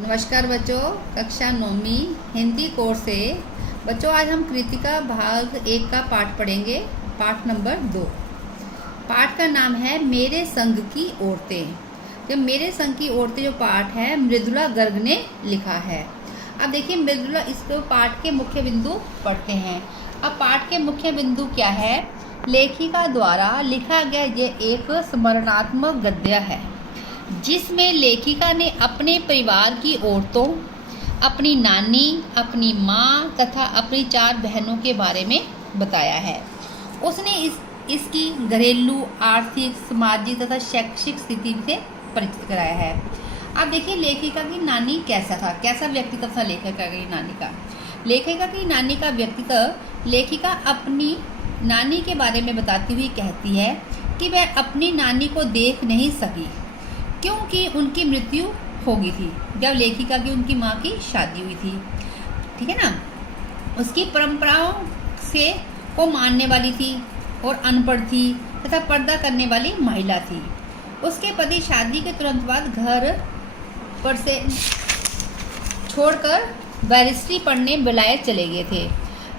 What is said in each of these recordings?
नमस्कार बच्चों, कक्षा 9वीं हिंदी कोर्स से बच्चों आज हम कृतिका भाग 1 का पाठ पढ़ेंगे। पाठ नंबर 2। पाठ का नाम है मेरे संग की औरतें। जो मेरे संग की औरतें जो पाठ है मृदुला गर्ग ने लिखा है। अब देखिए मृदुला इसको पाठ के मुख्य बिंदु पढ़ते हैं। अब पाठ के मुख्य बिंदु क्या है? लेखिका द्वारा लिखा गया ये एक स्मरणात्मक गद्य है जिसमें लेखिका ने अपने परिवार की औरतों, अपनी नानी, अपनी माँ तथा अपनी 4 बहनों के बारे में बताया है। उसने इसकी घरेलू, आर्थिक, सामाजिक तथा शैक्षिक स्थिति से परिचित कराया है। अब देखिए लेखिका की नानी कैसा व्यक्तित्व था लेखिका की नानी का। लेखिका की नानी का व्यक्तित्व लेखिका अपनी नानी के बारे में बताती हुई कहती है कि वह अपनी नानी को देख नहीं सकी क्योंकि उनकी मृत्यु हो गई थी जब लेखिका की उनकी माँ की शादी हुई थी। ठीक है ना। उसकी परंपराओं से को मानने वाली थी और अनपढ़ थी तथा पर्दा करने वाली महिला थी। उसके पति शादी के तुरंत बाद घर पर से छोड़कर बैरिस्ट्री पढ़ने विलायत चले गए थे।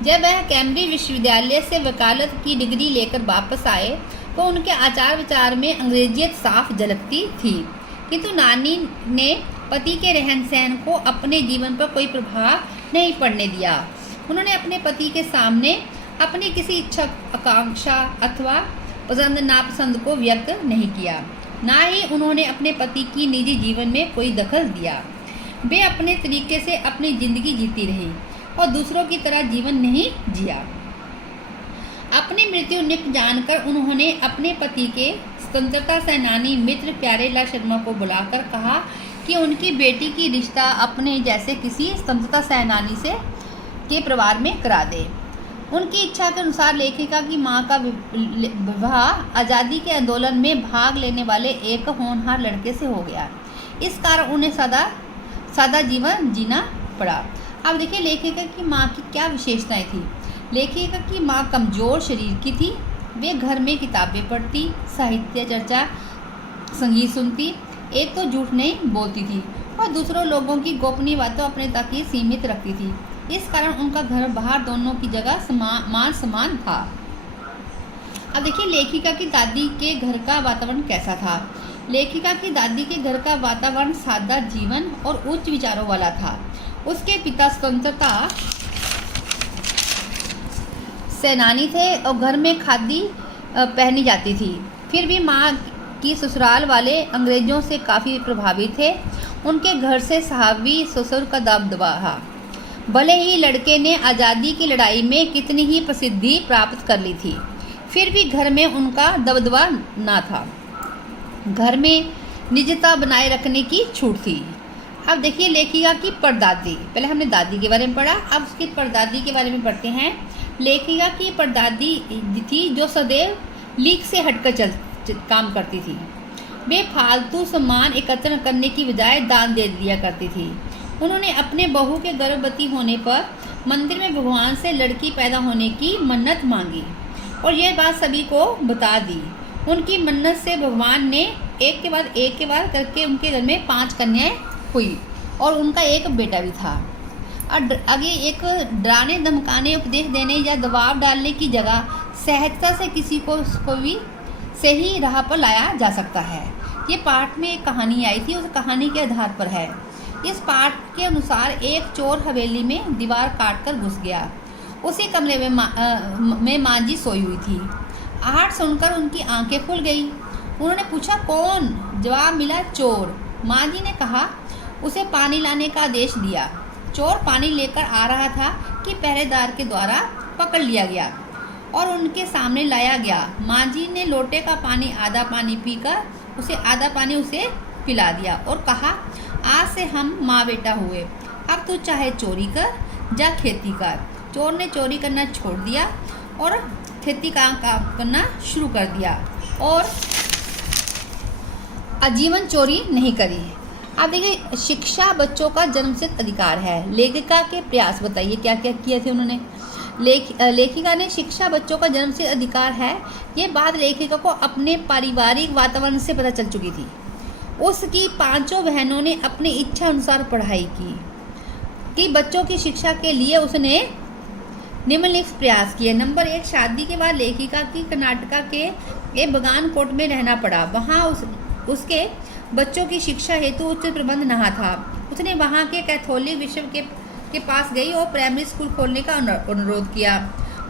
जब वह कैम्ब्रिज विश्वविद्यालय से वकालत की डिग्री लेकर वापस आए तो उनके आचार विचार में अंग्रेजियत साफ झलकती थी, किंतु नानी ने पति के रहन सहन को अपने जीवन पर कोई प्रभाव नहीं पड़ने दिया। उन्होंने अपने पति के सामने अपनी किसी इच्छा, आकांक्षा अथवा पसंद नापसंद को व्यक्त नहीं किया। ना ही उन्होंने अपने पति की निजी जीवन में कोई दखल दिया। वे अपने तरीके से अपनी जिंदगी जीती रही और दूसरों की तरह जीवन नहीं जिया। अपनी मृत्यु निकट जानकर उन्होंने अपने पति के स्वतंत्रता सेनानी मित्र प्यारेलाल शर्मा को बुलाकर कहा कि उनकी बेटी की रिश्ता अपने जैसे किसी स्वतंत्रता सेनानी से के परिवार में करा दे। उनकी इच्छा के अनुसार लेखिका की मां का विवाह आज़ादी के आंदोलन में भाग लेने वाले एक होनहार लड़के से हो गया। इस कारण उन्हें सादा जीवन जीना पड़ा। अब देखिए लेखिका की माँ की क्या विशेषताएं थी। लेखिका की माँ कमज़ोर शरीर की थी। वे घर में किताबें पढ़ती, साहित्य चर्चा, संगीत सुनती, एक तो झूठ नहीं बोलती थी और दूसरों लोगों की गोपनीय बातों अपने तक ही सीमित रखती थी। इस कारण उनका घर बाहर दोनों की जगह मान समान था। अब देखिए लेखिका की दादी के घर का वातावरण कैसा था। लेखिका की दादी के घर का वातावरण सादा जीवन और उच्च विचारों वाला था। उसके पिता स्वतंत्रता सेनानी थे और घर में खादी पहनी जाती थी। फिर भी माँ की ससुराल वाले अंग्रेज़ों से काफ़ी प्रभावित थे। उनके घर से साहबी ससुर का दबदबा था। भले ही लड़के ने आज़ादी की लड़ाई में कितनी ही प्रसिद्धि प्राप्त कर ली थी, फिर भी घर में उनका दबदबा ना था। घर में निजता बनाए रखने की छूट थी। अब देखिए लेखिका की परदादी। पहले हमने दादी के बारे में पढ़ा, अब उसकी परदादी के बारे में पढ़ते हैं। लेखिका की परदादी थी जो सदैव लीक से हटकर काम करती थी। वे फालतू सामान एकत्र करने की बजाय दान दे दिया करती थी। उन्होंने अपने बहू के गर्भवती होने पर मंदिर में भगवान से लड़की पैदा होने की मन्नत मांगी और यह बात सभी को बता दी। उनकी मन्नत से भगवान ने एक के बाद करके उनके घर में 5 कन्याएं हुई और उनका एक बेटा भी था। और आगे एक डराने धमकाने, उपदेश देने या दबाव डालने की जगह सहजता से किसी को भी सही राह पर लाया जा सकता है। ये पाठ में एक कहानी आई थी, उस कहानी के आधार पर है। इस पाठ के अनुसार एक चोर हवेली में दीवार काटकर घुस गया। उसी कमरे में मांझी सोई हुई थी। आहट सुनकर उनकी आंखें खुल गई। उन्होंने पूछा कौन? जवाब मिला चोर। मांझी ने कहा उसे पानी लाने का आदेश दिया। चोर पानी लेकर आ रहा था कि पहरेदार के द्वारा पकड़ लिया गया और उनके सामने लाया गया। मांझी ने लोटे का पानी आधा पानी पीकर आधा पानी उसे पिला दिया और कहा आज से हम माँ बेटा हुए। अब तू चाहे चोरी कर या खेती कर। चोर ने चोरी करना छोड़ दिया और खेती काम करना शुरू कर दिया और आजीवन चोरी नहीं करी। अब देखिए शिक्षा बच्चों का जन्मसिद्ध अधिकार है। लेखिका के प्रयास बताइए क्या क्या किए थे उन्होंने। लेखिका ने शिक्षा बच्चों का जन्मसिद्ध अधिकार है, ये बात लेखिका को अपने पारिवारिक वातावरण से पता चल चुकी थी। उसकी पांचों बहनों ने अपनी इच्छा अनुसार पढ़ाई की कि बच्चों की शिक्षा के लिए उसने निम्नलिखित प्रयास किए। नंबर 1, शादी के बाद लेखिका की कर्नाटका के एक बगानकोट में रहना पड़ा। वहाँ उसके बच्चों की शिक्षा हेतु उच्च प्रबंध न था। उसने वहाँ के कैथोलिक विश्व के पास गई और प्राइमरी स्कूल खोलने का अनुरोध किया।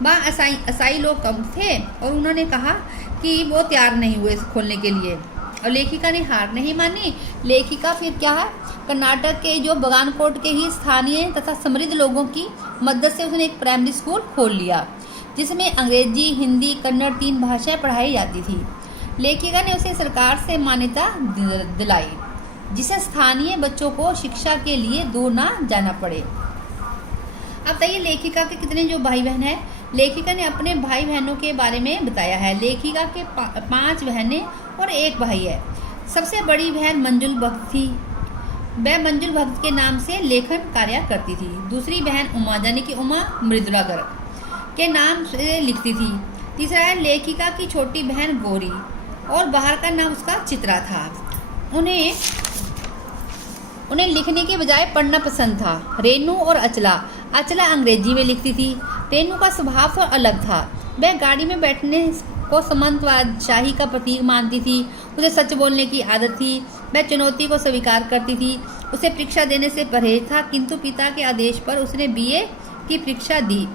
वहाँ ईसाई लोग कम थे और उन्होंने कहा कि वो तैयार नहीं हुए खोलने के लिए, और लेखिका ने हार नहीं मानी। लेखिका फिर क्या है, कर्नाटक के जो बगानकोट के ही स्थानीय तथा समृद्ध लोगों की मदद से उसने एक प्राइमरी स्कूल खोल लिया, जिसमें अंग्रेजी, हिंदी, कन्नड़ 3 भाषाएं पढ़ाई जाती थी। लेखिका ने उसे सरकार से मान्यता दिलाई, जिससे स्थानीय बच्चों को शिक्षा के लिए दूर ना जाना पड़े। अब बताइए लेखिका के कितने जो भाई बहन है। लेखिका ने अपने भाई बहनों के बारे में बताया है। लेखिका के 5 बहनें और 1 भाई है। सबसे बड़ी बहन मंजुल भक्त थी। वह मंजुल भक्त के नाम से लेखन कार्य करती थी। दूसरी बहन उमा, यानी कि उमा मृदुला गर्ग के नाम से लिखती थी। तीसरा है लेखिका की छोटी बहन गौरी, और बाहर का नाम उसका चित्रा था। उन्हें लिखने के बजाय पढ़ना पसंद था। रेनू और अचला अंग्रेजी में लिखती थी। रेनू का स्वभाव तो अलग था। वह गाड़ी में बैठने को सामंतशाही का प्रतीक मानती थी। उसे सच बोलने की आदत थी। वह चुनौती को स्वीकार करती थी। उसे परीक्षा देने से परहेज था, किंतु पिता के आदेश पर उसने BA की परीक्षा दी।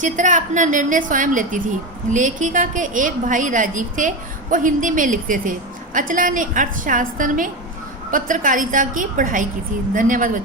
चित्रा अपना निर्णय स्वयं लेती थी। लेखिका के 1 भाई राजीव थे, वो हिंदी में लिखते थे। अचला ने अर्थशास्त्र में पत्रकारिता की पढ़ाई की थी। धन्यवाद।